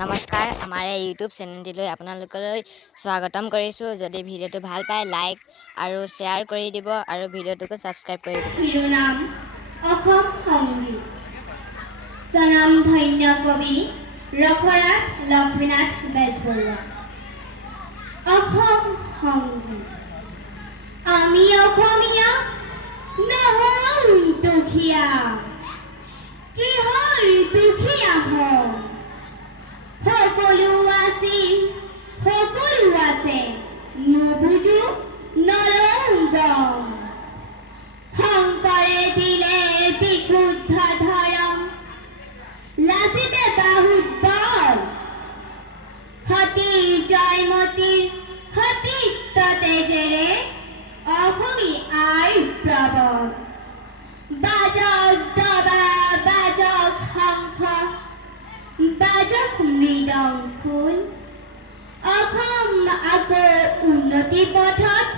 নমস্কাৰ আমাৰ এই ইউটিউব চেনেলটিলৈ আপোনালোকলৈ স্বাগতম কৰিছোঁ। যদি ভিডিঅ'টো ভাল পায় লাইক আৰু শ্বেয়াৰ কৰি দিব আৰু ভিডিঅ'টোকো ছাবস্ক্ৰাইব কৰি দিব। শিৰোনাম অসম সংগীত স্বনামধন্য কবি ৰসৰাজ লক্ষ্মীনাথ বেজবৰুৱা। অসম সংগীত আমি অসমীয়া নহওঁ দুখীয়া, কিহৰ দুখীয়া হওঁ, সকলো আছে নুবুজো নলওঁ গম। শংকৰে দিলে বিশুদ্ধ ধৰম, লাচিতে বাহুত বল, সতী জয়মতীৰ সতীত্ব তেজেৰে অসমী আইৰ প্ৰবল। বাজক দবা, বাজক শংখ, বাজক মৃদং খোল, অসম আগৰ উন্নতি পথত